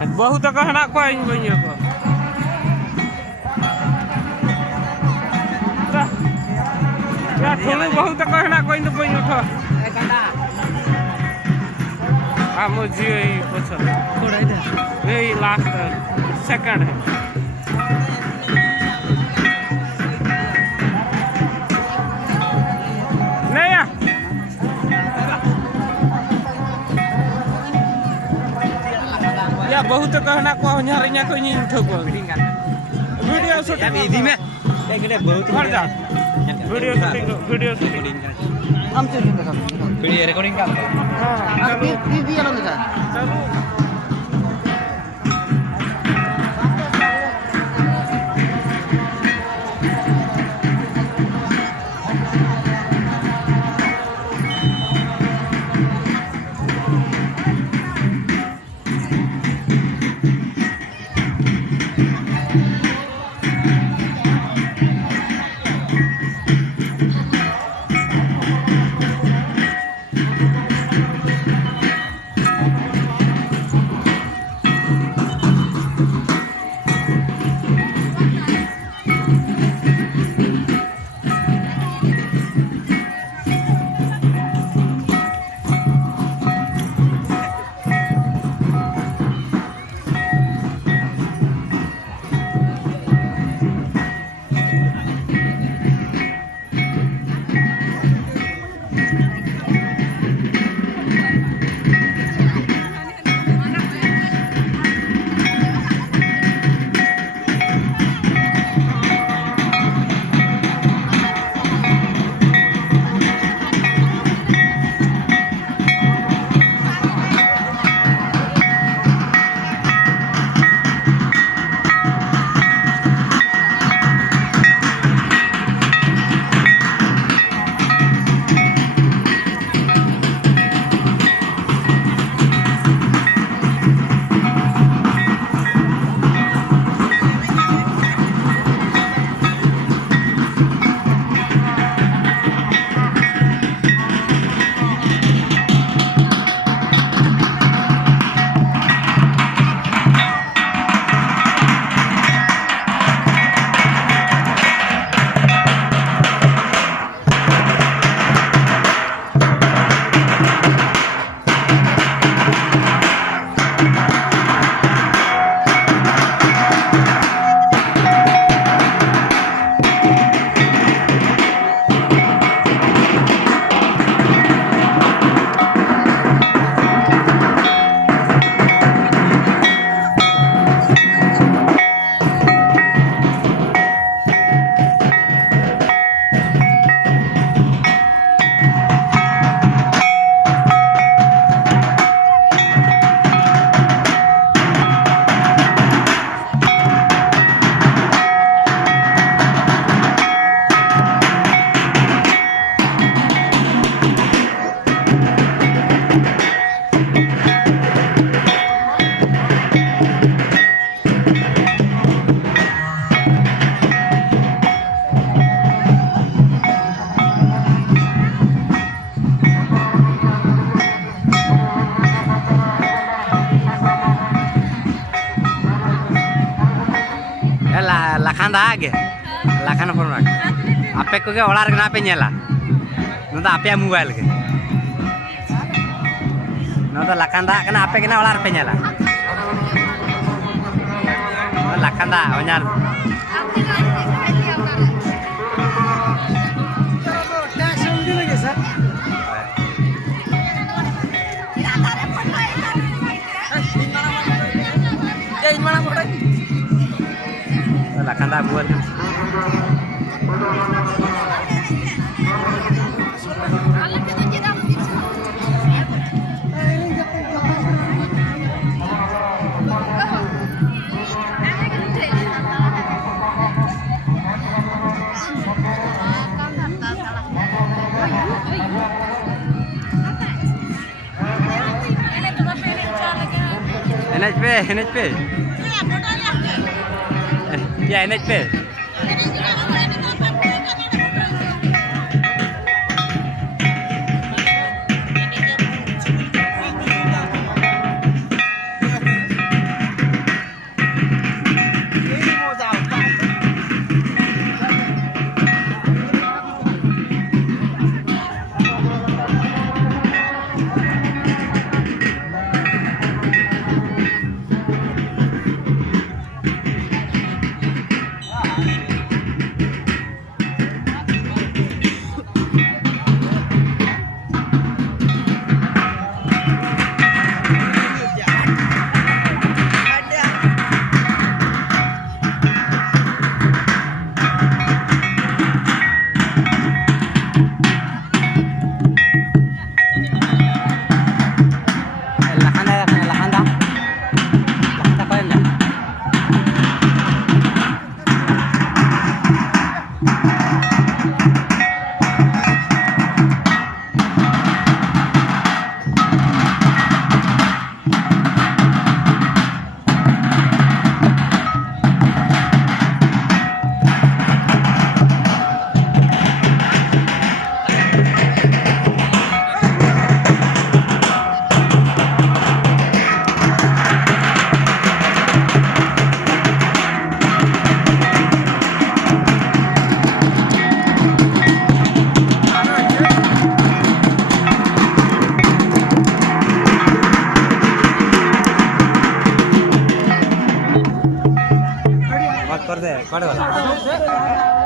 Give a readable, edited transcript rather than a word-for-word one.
बहुत कहना को इन बइयो को या थोड़ी बहुत कहना को इन बइयो ठो आ मुझे यही पूछो थोड़ा इधर यही लास्ट सेकंड है नहीं या बहुत कहना को न्यारिnya को इन ठो को video shooting ini mah kayak gede बहुत घर जा वीडियो शूटिंग हम चल रहे हैं वीडियो रिकॉर्डिंग का हां भी अलग है चलो lakan dah age lakan apa nak apa kau ke olah kenapa nyala nanti apa mobile ke nanti lakan dah kena apa kena olah apa nyala lakan dah onyar lakan dah buat NHP ya NHP କୁଆଡ଼େ ଗଲା